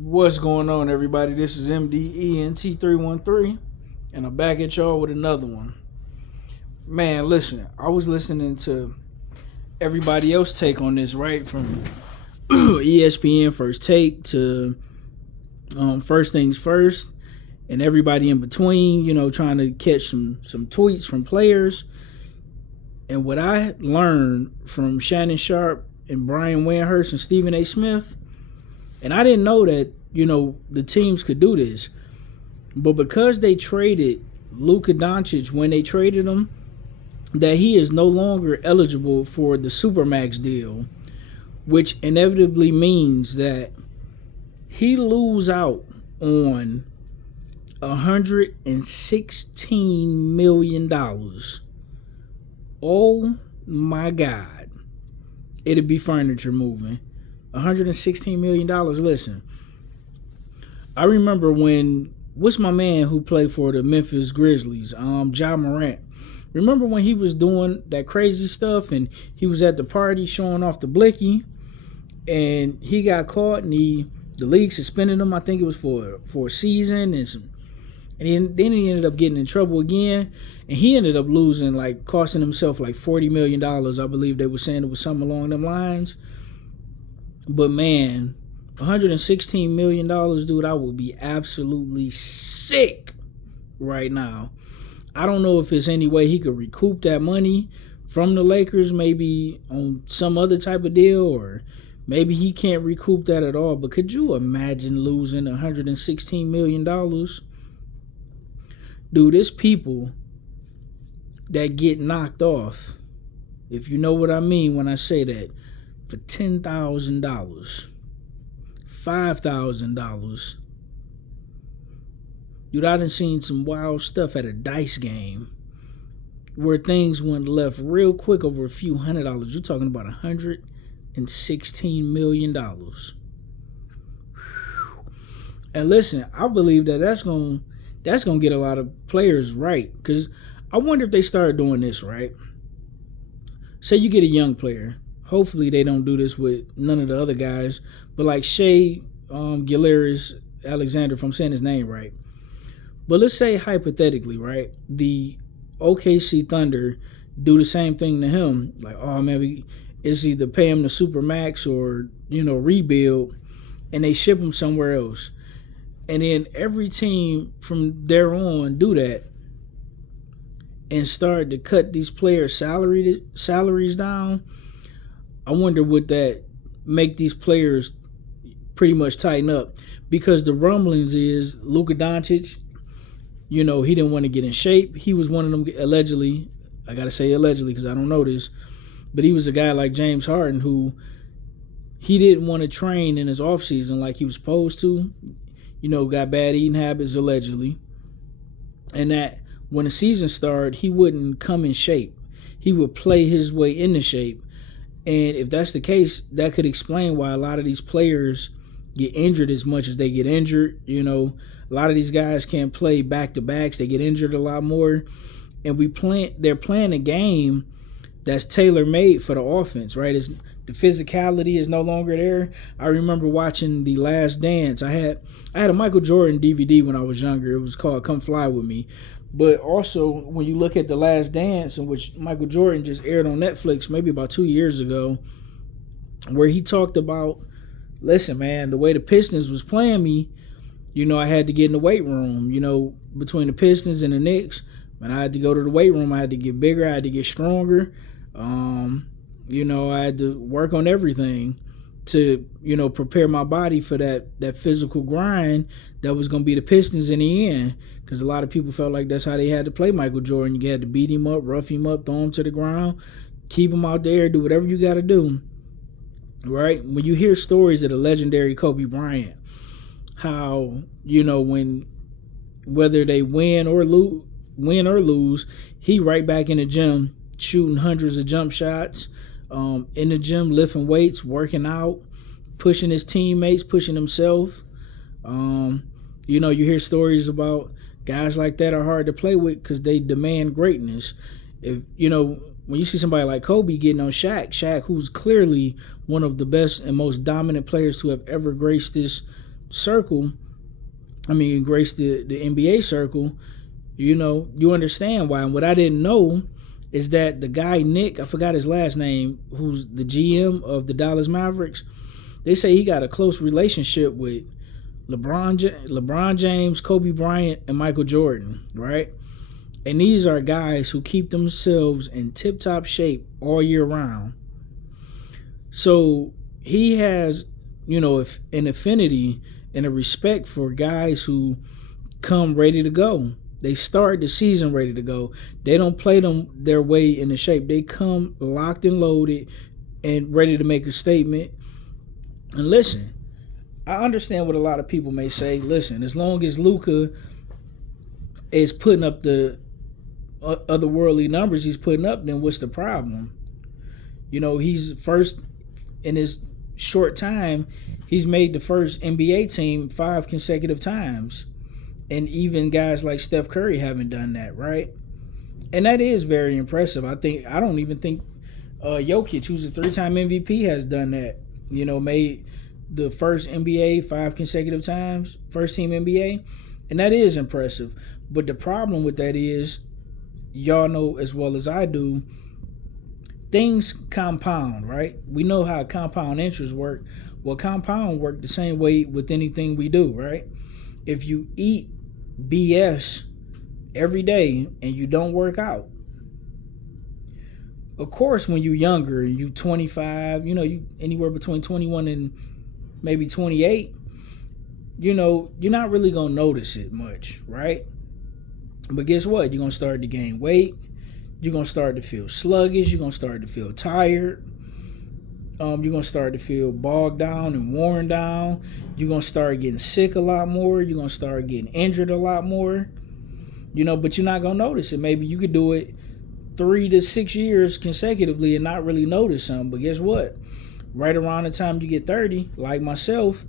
What's going on, everybody? This is MDENT313, and I'm back at y'all with another one. Man, listen, I was listening to everybody else take on this, right? From ESPN First Take to First Things First, and everybody in between, trying to catch some tweets from players. And what I learned from Shannon Sharp and Brian Windhurst and Stephen A. Smith, and I didn't know that, the teams could do this. But because they traded Luka Doncic when they traded him, that he is no longer eligible for the Supermax deal, which inevitably means that he lose out on $116 million. Oh my God. It'd be furniture moving. $116 million. Listen, I remember when, what's my man who played for the Memphis Grizzlies? Ja Morant. Remember when he was doing that crazy stuff and he was at the party showing off the blicky and he got caught and the league suspended him. I think it was for a season and then he ended up getting in trouble again, and he ended up losing, costing himself $40 million. I believe they were saying it was something along them lines. But man, $116 million, dude, I would be absolutely sick right now. I don't know if there's any way he could recoup that money from the Lakers, maybe on some other type of deal, or maybe he can't recoup that at all. But could you imagine losing $116 million? Dude, it's people that get knocked off, if you know what I mean when I say that, for $10,000, $5,000. Dude, I done seen some wild stuff at a dice game where things went left real quick over a few $100. You're talking about $116 million. And listen, I believe that's going to get a lot of players right. Because I wonder if they start doing this, right? Say you get a young player. Hopefully they don't do this with none of the other guys. But like Shea Gilgeous-Alexander, if I'm saying his name right. But let's say hypothetically, right? The OKC Thunder do the same thing to him. Like, oh man, it's either pay him the Supermax or, rebuild. And they ship him somewhere else. And then every team from there on do that and start to cut these players' salaries down. I wonder would that make these players pretty much tighten up? Because the rumblings is Luka Doncic, he didn't want to get in shape. He was one of them, allegedly. I got to say allegedly because I don't know this. But he was a guy like James Harden who he didn't want to train in his offseason like he was supposed to. Got bad eating habits allegedly. And that when the season started, he wouldn't come in shape. He would play his way into shape. And if that's the case, that could explain why a lot of these players get injured as much as they get injured. A lot of these guys can't play back-to-backs. They get injured a lot more. And they're playing a game that's tailor-made for the offense, right? The physicality is no longer there. I remember watching The Last Dance. I had a Michael Jordan DVD when I was younger. It was called Come Fly With Me. But also, when you look at The Last Dance, in which Michael Jordan just aired on Netflix maybe about 2 years ago, where he talked about, listen, man, the way the Pistons was playing me, I had to get in the weight room, between the Pistons and the Knicks. And I had to go to the weight room. I had to get bigger. I had to get stronger. I had to work on everything to, prepare my body for that physical grind that was going to be the Pistons in the end. Because a lot of people felt like that's how they had to play Michael Jordan. You had to beat him up, rough him up, throw him to the ground, keep him out there, do whatever you got to do. Right? When you hear stories of the legendary Kobe Bryant, how, whether they win or lose, he right back in the gym shooting hundreds of jump shots, in the gym lifting weights, working out, pushing his teammates, pushing himself. You hear stories about guys like that are hard to play with because they demand greatness. If when you see somebody like Kobe getting on Shaq, who's clearly one of the best and most dominant players to have ever graced this circle, grace the NBA circle, you understand why. And what I didn't know is that the guy Nick, I forgot his last name, who's the GM of the Dallas Mavericks, they say he got a close relationship with LeBron James, Kobe Bryant, and Michael Jordan, right? And these are guys who keep themselves in tip-top shape all year round. So he has, an affinity and a respect for guys who come ready to go. They start the season ready to go. They don't play them their way into shape. They come locked and loaded and ready to make a statement. And listen, I understand what a lot of people may say. Listen, as long as Luka is putting up the otherworldly numbers he's putting up, then what's the problem? He's first in his short time. He's made the first NBA team 5 consecutive times. And even guys like Steph Curry haven't done that, right? And that is very impressive. I don't even think Jokic, who's a 3-time MVP, has done that. Made the first NBA 5 consecutive times, first team NBA. And that is impressive. But the problem with that is, y'all know as well as I do, things compound, right? We know how compound interest work. Well, compound work the same way with anything we do, right? If you eat BS every day and you don't work out, of course, when you're younger, you 25, you anywhere between 21 and maybe 28, you're not really going to notice it much, right? But guess what? You're going to start to gain weight. You're going to start to feel sluggish. You're going to start to feel tired. You're going to start to feel bogged down and worn down. You're going to start getting sick a lot more. You're going to start getting injured a lot more. But you're not going to notice it. Maybe you could do it 3 to 6 years consecutively and not really notice something. But guess what? Right around the time you get 30, like myself,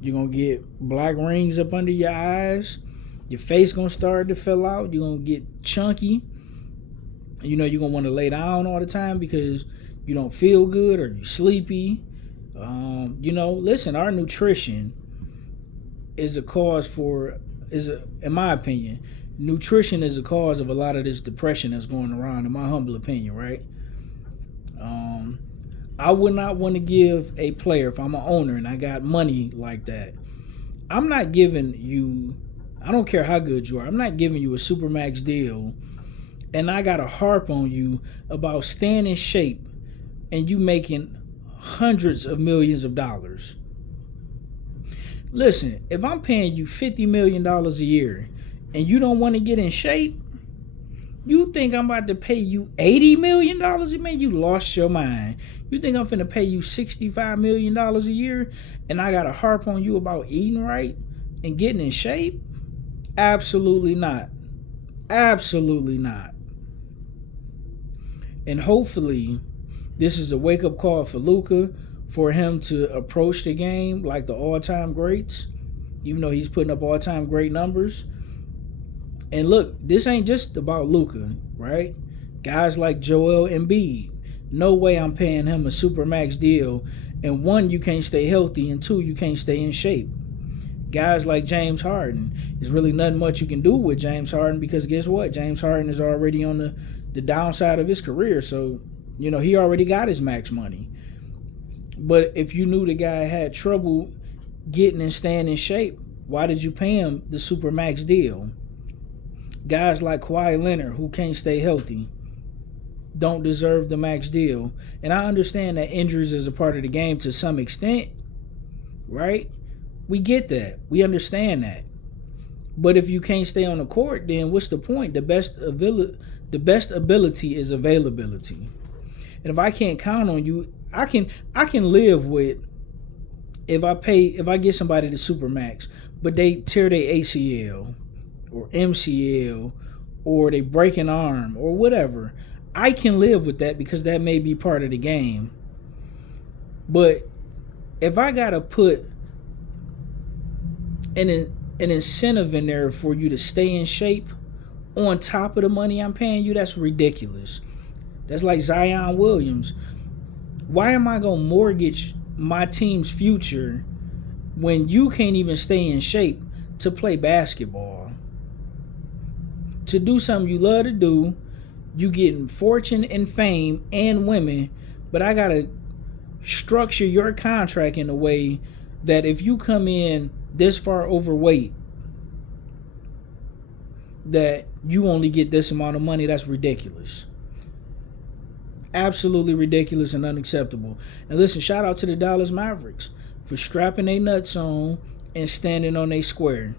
you're going to get black rings up under your eyes. Your face going to start to fill out. You're going to get chunky. You're going to want to lay down all the time because you don't feel good or you're sleepy. Listen, our nutrition is in my opinion, nutrition is a cause of a lot of this depression that's going around, in my humble opinion, right? I would not want to give a player, if I'm an owner and I got money like that, I'm not giving you, I don't care how good you are, I'm not giving you a Supermax deal and I got to harp on you about staying in shape and you making hundreds of millions of dollars. Listen, if I'm paying you $50 million a year and you don't want to get in shape, you think I'm about to pay you $80 million? Man, you lost your mind. You think I'm finna pay you $65 million a year and I got to harp on you about eating right and getting in shape? Absolutely not. Absolutely not. And hopefully, this is a wake-up call for Luka, for him to approach the game like the all-time greats, even though he's putting up all-time great numbers. And look, this ain't just about Luka, right? Guys like Joel Embiid, no way I'm paying him a Supermax deal. And 1, you can't stay healthy, and 2, you can't stay in shape. Guys like James Harden, there's really nothing much you can do with James Harden because guess what? James Harden is already on the downside of his career, so he already got his max money. But if you knew the guy had trouble getting and staying in shape, why did you pay him the Supermax deal? Guys like Kawhi Leonard, who can't stay healthy, don't deserve the max deal. And I understand that injuries is a part of the game to some extent, right? We get that. We understand that. But if you can't stay on the court, then what's the point? The best ability is availability. And if I can't count on you, I can live with if I get somebody the Supermax, but they tear their ACL or MCL or they break an arm or whatever. I can live with that because that may be part of the game. But if I gotta put an incentive in there for you to stay in shape on top of the money I'm paying you, that's ridiculous. That's like Zion Williams. Why am I going to mortgage my team's future when you can't even stay in shape to play basketball, to do something you love to do. You getting fortune and fame and women, but I gotta structure your contract in a way that if you come in this far overweight, that you only get this amount of money. That's ridiculous. Absolutely ridiculous and unacceptable. And listen, shout out to the Dallas Mavericks for strapping their nuts on and standing on their square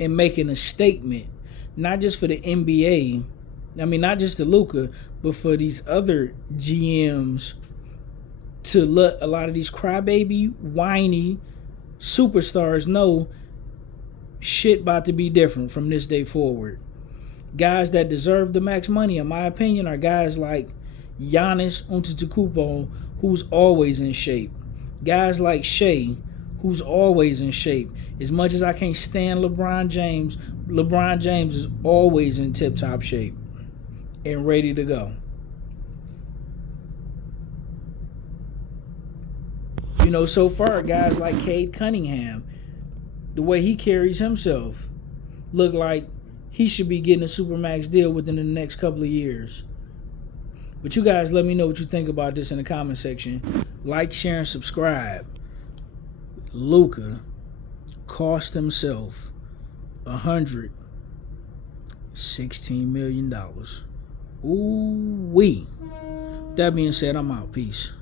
and making a statement, not just for the NBA. I mean, not just to Luka, but for these other GMs to let a lot of these crybaby, whiny superstars know shit about to be different from this day forward. Guys that deserve the max money, in my opinion, are guys like Giannis Antetokounmpo, who's always in shape. Guys like Shea, who's always in shape. As much as I can't stand LeBron James is always in tip-top shape and ready to go. You know, so far, guys like Cade Cunningham, the way he carries himself, look like he should be getting a Supermax deal within the next couple of years. But you guys let me know what you think about this in the comment section. Like, share, and subscribe. Luka cost himself $116 million. Ooh-wee. That being said, I'm out. Peace.